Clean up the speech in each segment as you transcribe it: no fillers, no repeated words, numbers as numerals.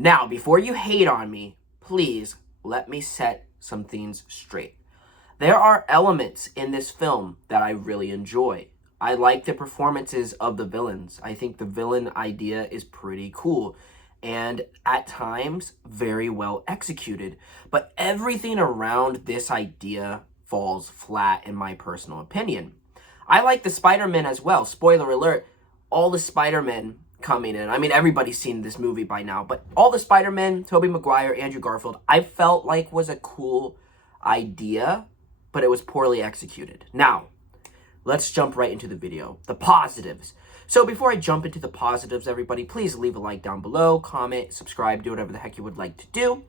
Now, before you hate on me, please let me set some things straight. There are elements in this film that I really enjoy. I like the performances of the villains. I think the villain idea is pretty cool and at times very well executed. But everything around this idea falls flat in my personal opinion. I like the Spider-Man as well. Spoiler alert, all the Spider-Men coming in. I mean, everybody's seen this movie by now, but all the Spider-Men, Tobey Maguire, Andrew Garfield, I felt like was a cool idea, but it was poorly executed. Now, let's jump right into the video. The positives. So before I jump into the positives, everybody, please leave a like down below, comment, subscribe, do whatever the heck you would like to do.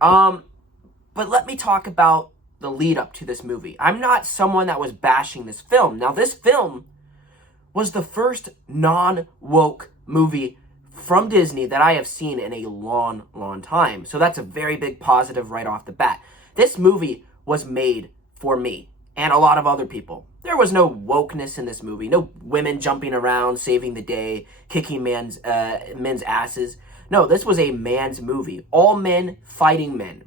But let me talk about the lead up to this movie. I'm not someone that was bashing this film. Now, this film was the first non-woke movie from Disney that I have seen in a long, long time. So that's a very big positive right off the bat. This movie was made for me and a lot of other people. There was no wokeness in this movie. No women jumping around, saving the day, kicking men's asses. No, this was a man's movie. All men fighting men.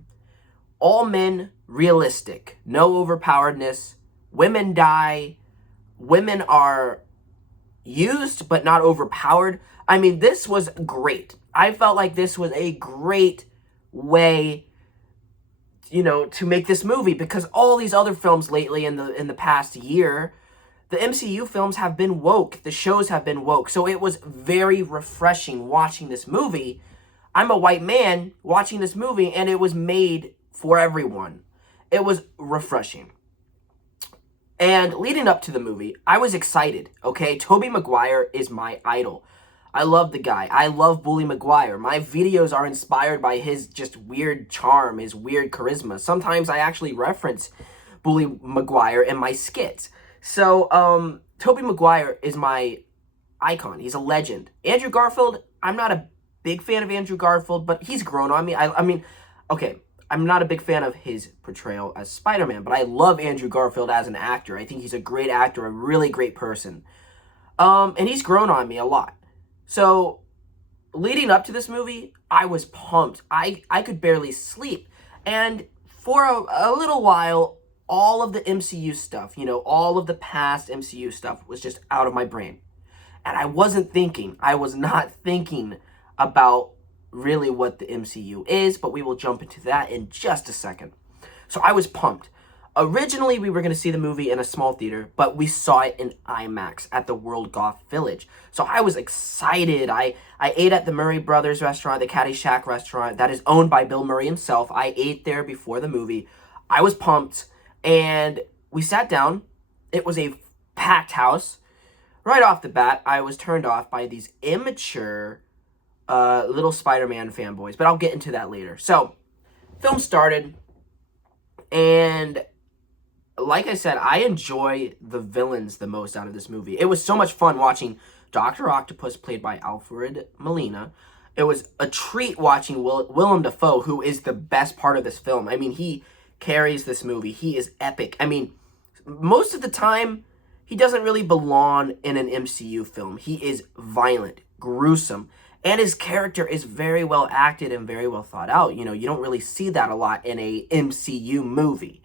All men realistic. No overpoweredness. Women die. Women are used but not overpowered. I mean, this was great. I felt like this was a great way, to make this movie, because all these other films lately in the past year, the MCU films have been woke. The shows have been woke. So it was very refreshing watching this movie. I'm a white man watching this movie, and it was made for everyone. It was refreshing. And leading up to the movie, I was excited, okay? Tobey Maguire is my idol. I love the guy. I love Bully Maguire. My videos are inspired by his just weird charm, his weird charisma. Sometimes I actually reference Bully Maguire in my skits. So, Tobey Maguire is my icon. He's a legend. Andrew Garfield, I'm not a big fan of Andrew Garfield, but he's grown on me. I mean, okay, I'm not a big fan of his portrayal as Spider-Man, but I love Andrew Garfield as an actor. I think he's a great actor, a really great person. And he's grown on me a lot. So, leading up to this movie, I was pumped. I could barely sleep. And for a little while, all of the MCU stuff, all of the past MCU stuff was just out of my brain. And I was not thinking about really what the MCU is, but we will jump into that in just a second. So I was pumped. Originally, we were going to see the movie in a small theater, but we saw it in IMAX at the World Golf Village. So I was excited. I ate at the Murray Brothers restaurant, the Caddyshack restaurant that is owned by Bill Murray himself. I ate there before the movie. I was pumped, and we sat down. It was a packed house. Right off the bat, I was turned off by these immature little Spider-Man fanboys, but I'll get into that later. So, film started, and like I said, I enjoy the villains the most out of this movie. It was so much fun watching Dr. Octopus, played by Alfred Molina. It was a treat watching Willem Dafoe, who is the best part of this film. I mean, he carries this movie. He is epic. I mean, most of the time, he doesn't really belong in an MCU film. He is violent, gruesome, and his character is very well acted and very well thought out. You don't really see that a lot in a MCU movie.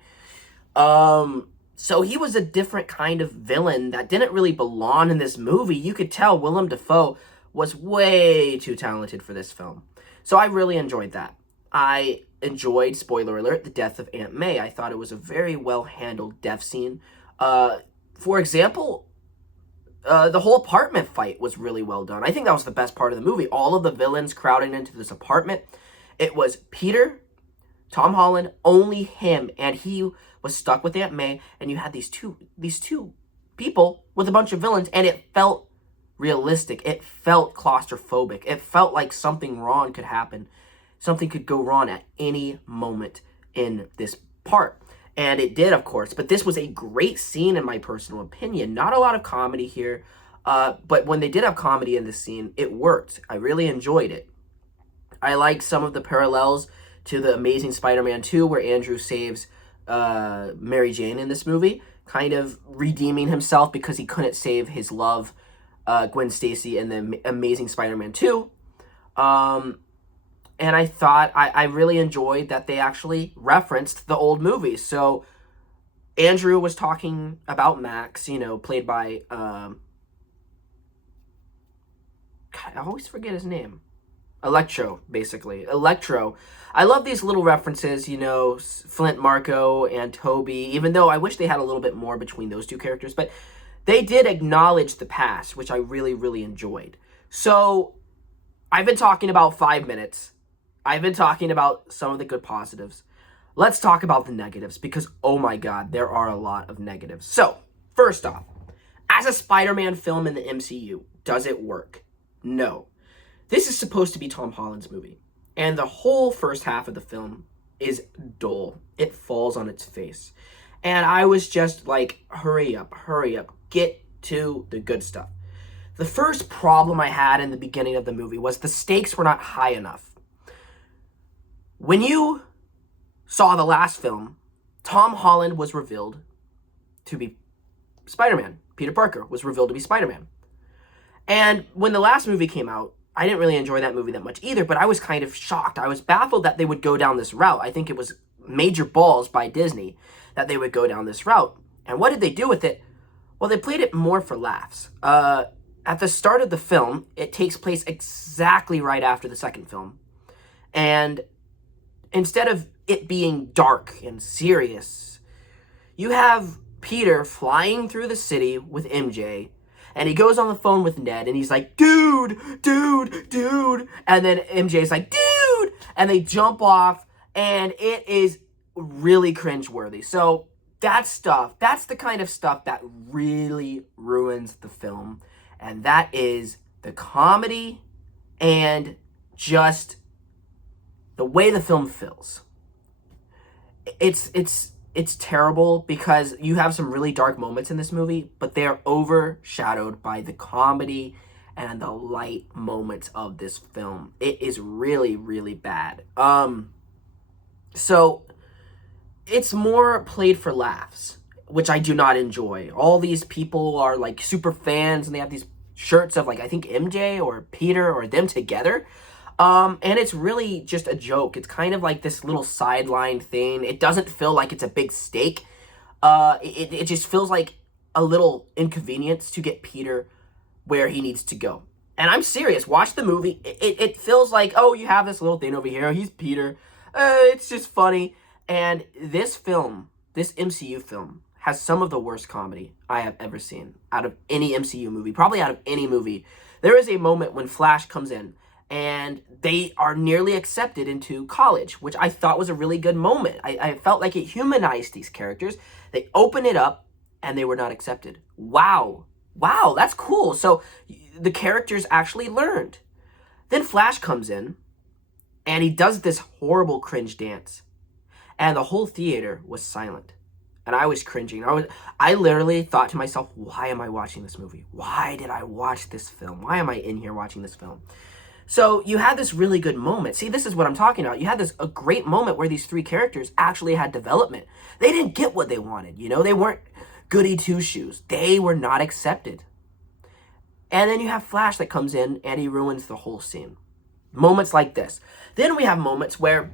So he was a different kind of villain that didn't really belong in this movie. You could tell Willem Dafoe was way too talented for this film. So I really enjoyed that. I enjoyed, spoiler alert, the death of Aunt May. I thought it was a very well-handled death scene. For example, the whole apartment fight was really well done. I think that was the best part of the movie. All of the villains crowding into this apartment. It was Peter, Tom Holland, only him, and he was stuck with Aunt May, and you had these two people with a bunch of villains, and it felt realistic. It felt claustrophobic. It felt like something wrong could happen. Something could go wrong at any moment in this part. And it did, of course. But this was a great scene, in my personal opinion. Not a lot of comedy here. But when they did have comedy in this scene, it worked. I really enjoyed it. I like some of the parallels to the Amazing Spider-Man 2, where Andrew saves Mary Jane in this movie, kind of redeeming himself because he couldn't save his love, Gwen Stacy, in the Amazing Spider-Man 2. And I thought I really enjoyed that they actually referenced the old movies. So Andrew was talking about Max, played by, God, I always forget his name. Electro, basically. Electro. I love these little references, Flint Marco and Toby, even though I wish they had a little bit more between those two characters, but they did acknowledge the past, which I really, really enjoyed. So, I've been talking about 5 minutes. I've been talking about some of the good positives. Let's talk about the negatives, because, oh my god, there are a lot of negatives. So, first off, as a Spider-Man film in the MCU, does it work? No. This is supposed to be Tom Holland's movie, and the whole first half of the film is dull. It falls on its face. And I was just like, hurry up, get to the good stuff. The first problem I had in the beginning of the movie was the stakes were not high enough. When you saw the last film, Tom Holland was revealed to be Spider-Man. Peter Parker was revealed to be Spider-Man. And when the last movie came out, I didn't really enjoy that movie that much either, but I was kind of shocked. I was baffled that they would go down this route. I think it was major balls by Disney that they would go down this route. And what did they do with it? Well, they played it more for laughs. At the start of the film, it takes place exactly right after the second film. And instead of it being dark and serious, you have Peter flying through the city with MJ, and he goes on the phone with Ned, and he's like, dude. And then MJ's like, dude. And they jump off, and it is really cringeworthy. So that's the kind of stuff that really ruins the film. And that is the comedy and just the way the film feels. It's terrible because you have some really dark moments in this movie, but they are overshadowed by the comedy and the light moments of this film. It is really, really bad. So it's more played for laughs, which I do not enjoy. All these people are like super fans, and they have these shirts of like, I think MJ or Peter or them together. And it's really just a joke. It's kind of like this little sideline thing. It doesn't feel like it's a big stake. It just feels like a little inconvenience to get Peter where he needs to go. And I'm serious. Watch the movie. It feels like, oh, you have this little thing over here. He's Peter. It's just funny. And this film, this MCU film, has some of the worst comedy I have ever seen out of any MCU movie. Probably out of any movie. There is a moment when Flash comes in, and they are nearly accepted into college, which I thought was a really good moment. I felt like it humanized these characters. They open it up, and they were not accepted. Wow, that's cool. So the characters actually learned. Then Flash comes in, and he does this horrible cringe dance, and the whole theater was silent. And I was cringing. I literally thought to myself, why am I watching this movie? Why did I watch this film? Why am I in here watching this film? So you had this really good moment. See, this is what I'm talking about. You had a great moment where these three characters actually had development. They didn't get what they wanted, They weren't goody two-shoes. They were not accepted. And then you have Flash that comes in, and he ruins the whole scene. Moments like this. Then we have moments where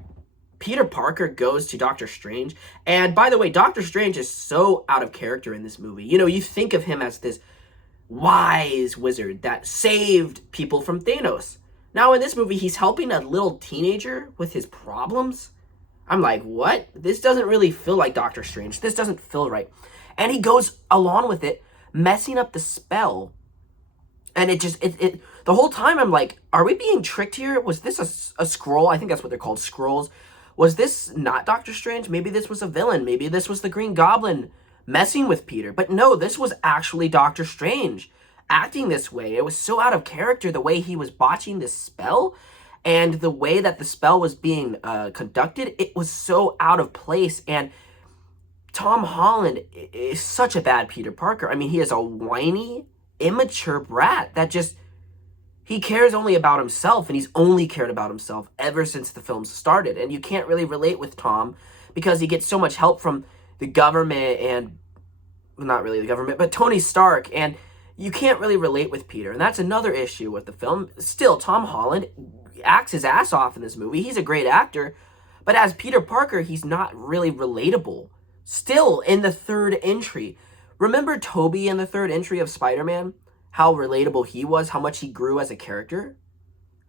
Peter Parker goes to Doctor Strange. And by the way, Doctor Strange is so out of character in this movie. You think of him as this wise wizard that saved people from Thanos. Now, in this movie, he's helping a little teenager with his problems. I'm like, what? This doesn't really feel like Doctor Strange. This doesn't feel right. And he goes along with it, messing up the spell. And the whole time I'm like, are we being tricked here? Was this a scroll? I think that's what they're called, scrolls. Was this not Doctor Strange? Maybe this was a villain. Maybe this was the Green Goblin messing with Peter. But no, this was actually Doctor Strange acting this way. It was so out of character, the way he was botching this spell and the way that the spell was being conducted. It was so out of place. And Tom Holland is such a bad Peter Parker. I mean, he is a whiny, immature brat that he cares only about himself, and he's only cared about himself ever since the film started. And you can't really relate with Tom because he gets so much help from the government, and well, not really the government, but Tony Stark. And you can't really relate with Peter. And that's another issue with the film. Still, Tom Holland acts his ass off in this movie. He's a great actor. But as Peter Parker, he's not really relatable. Still, in the third entry, remember Tobey in the third entry of Spider-Man? How relatable he was, how much he grew as a character?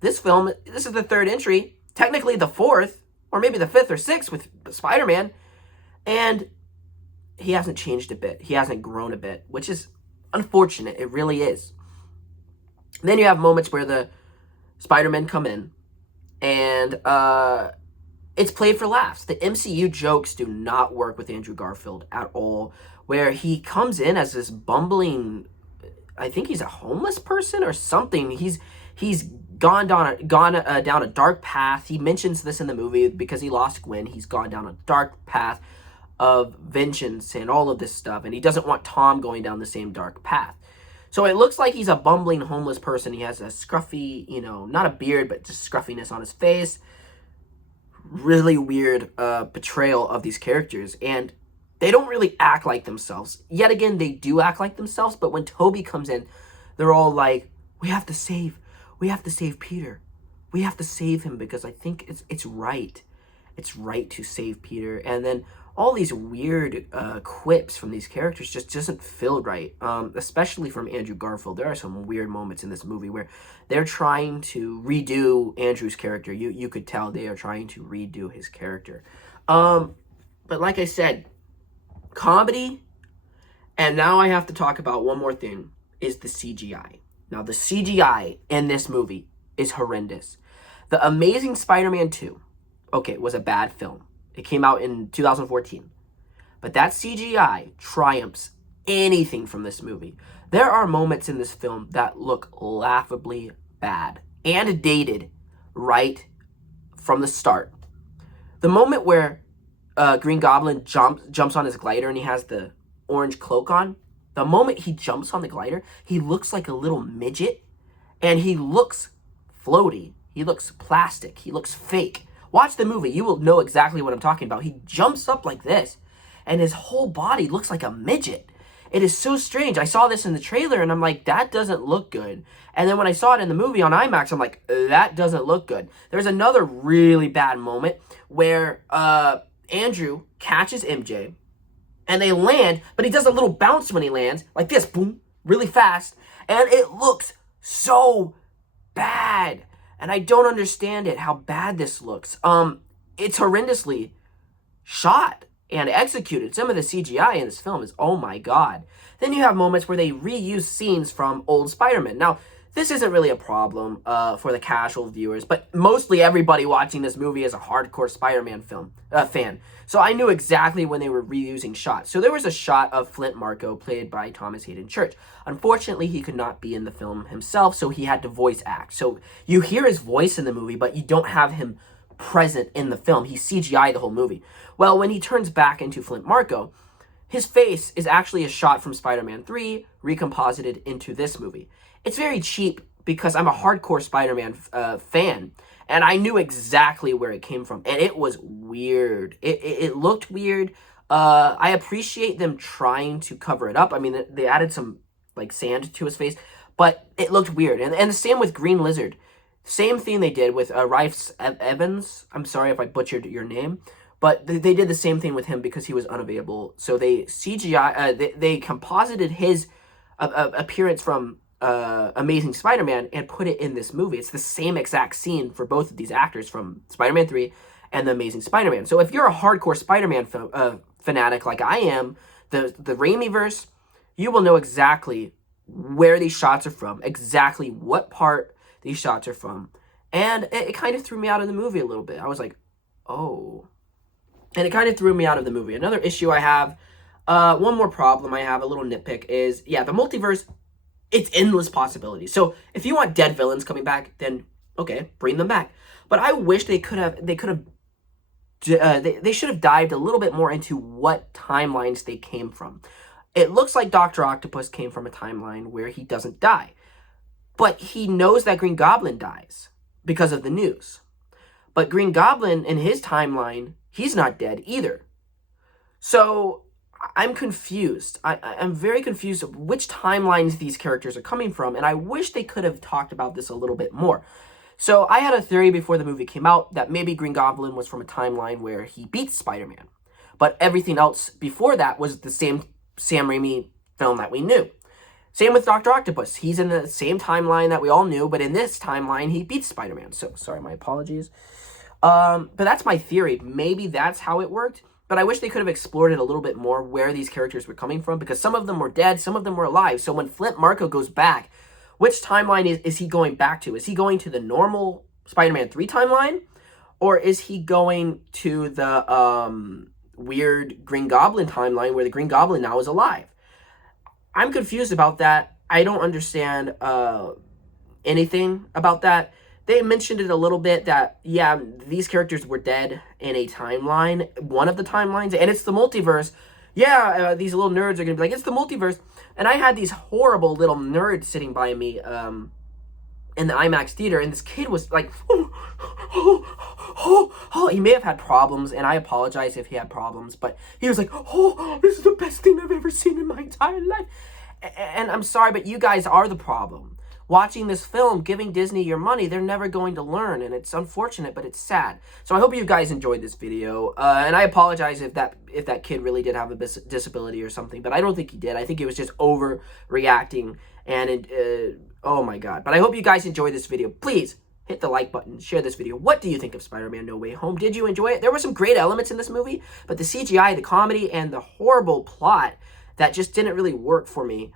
This film, this is the third entry, technically the fourth, or maybe the fifth or sixth with Spider-Man, and he hasn't changed a bit. He hasn't grown a bit, which is unfortunate. It really is. Then you have moments where the Spider-Men come in, and it's played for laughs. The MCU jokes do not work with Andrew Garfield at all, where he comes in as this bumbling, I think he's a homeless person or something. He's gone down a dark path. He mentions this in the movie because he lost Gwen. He's gone down a dark path of vengeance and all of this stuff, and he doesn't want Tom going down the same dark path. So it looks like he's a bumbling homeless person. He has a scruffy, not a beard, but just scruffiness on his face. Really weird portrayal of these characters, and they don't really act like themselves. Yet again, they do act like themselves, but when Tobey comes in, they're all like, we have to save Peter. We have to save him because I think it's right. It's right to save Peter. And then all these weird quips from these characters just doesn't feel right, especially from Andrew Garfield. There are some weird moments in this movie where they're trying to redo Andrew's character. You could tell they are trying to redo his character. But like I said, comedy, and now I have to talk about one more thing, is the CGI. Now, the CGI in this movie is horrendous. The Amazing Spider-Man 2, was a bad film. It came out in 2014. But that CGI triumphs anything from this movie. There are moments in this film that look laughably bad and dated right from the start. The moment where Green Goblin jumps on his glider and he has the orange cloak on, the moment he jumps on the glider, he looks like a little midget, and he looks floaty. He looks plastic. He looks fake. Watch the movie. You will know exactly what I'm talking about. He jumps up like this, and his whole body looks like a midget. It is so strange. I saw this in the trailer, and I'm like, that doesn't look good. And then when I saw it in the movie on IMAX, I'm like, that doesn't look good. There's another really bad moment where Andrew catches MJ, and they land, but he does a little bounce when he lands, like this, boom, really fast, and it looks so bad. And I don't understand it, how bad this looks. It's horrendously shot and executed. Some of the CGI in this film is, oh my god. Then you have moments where they reuse scenes from old Spider-Man. Now, this isn't really a problem for the casual viewers, but mostly everybody watching this movie is a hardcore Spider-Man fan. So I knew exactly when they were reusing shots. So there was a shot of Flint Marko, played by Thomas Hayden Church. Unfortunately, he could not be in the film himself, so he had to voice act. So you hear his voice in the movie, but you don't have him present in the film. He's CGI the whole movie. Well, when he turns back into Flint Marko, his face is actually a shot from Spider-Man 3 recomposited into this movie. It's very cheap because I'm a hardcore Spider-Man fan, and I knew exactly where it came from, and it was weird. It looked weird. I appreciate them trying to cover it up. I mean, they added some like sand to his face, but it looked weird. And the same with Green Lizard. Same thing they did with Ralph Evans. I'm sorry if I butchered your name, but they did the same thing with him because he was unavailable. So they CGI, they composited his appearance from Amazing Spider-Man and put it in this movie. It's the same exact scene for both of these actors from Spider-Man 3 and The Amazing Spider-Man. So if you're a hardcore Spider-Man fanatic like I am, the Raimi-verse, you will know exactly where these shots are from, exactly what part these shots are from. And it kind of threw me out of the movie a little bit. I was like, oh. And it kind of threw me out of the movie. Another issue I have, one more problem I have, a little nitpick, is, the multiverse, it's endless possibilities. So if you want dead villains coming back, then okay, bring them back. But I wish they should have dived a little bit more into what timelines they came from. It looks like Dr. Octopus came from a timeline where he doesn't die, but he knows that Green Goblin dies because of the news. But Green Goblin, in his timeline, he's not dead either. So I'm confused. I'm very confused of which timelines these characters are coming from, and I wish they could have talked about this a little bit more. So I had a theory before the movie came out that maybe Green Goblin was from a timeline where he beats Spider-Man, but everything else before that was the same Sam Raimi film that we knew. Same with Dr. Octopus. He's in the same timeline that we all knew, but in this timeline, he beats Spider-Man. So, sorry, my apologies. But that's my theory. Maybe that's how it worked. But I wish they could have explored it a little bit more, where these characters were coming from, because some of them were dead, some of them were alive. So when Flint Marko goes back, which timeline is he going back to? Is he going to the normal Spider-Man 3 timeline? Or is he going to the weird Green Goblin timeline where the Green Goblin now is alive? I'm confused about that. I don't understand anything about that. They mentioned it a little bit that, yeah, these characters were dead in a timeline, one of the timelines, and it's the multiverse. Yeah, these little nerds are going to be like, it's the multiverse. And I had these horrible little nerds sitting by me in the IMAX theater, and this kid was like, he may have had problems, and I apologize if he had problems, but he was like, oh, this is the best thing I've ever seen in my entire life. And I'm sorry, but you guys are the problem. Watching this film, giving Disney your money, they're never going to learn, and it's unfortunate, but it's sad. So I hope you guys enjoyed this video, and I apologize if that kid really did have a disability or something, but I don't think he did. I think he was just overreacting, and oh my god. But I hope you guys enjoyed this video. Please hit the like button, share this video. What do you think of Spider-Man No Way Home? Did you enjoy it? There were some great elements in this movie, but the CGI, the comedy, and the horrible plot that just didn't really work for me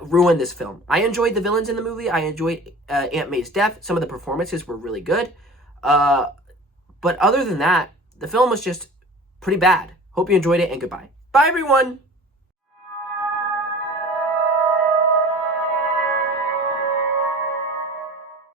ruined this film. I enjoyed the villains in the movie. I enjoyed Aunt May's death. Some of the performances were really good. But other than that, the film was just pretty bad. Hope you enjoyed it, and goodbye. Bye, everyone!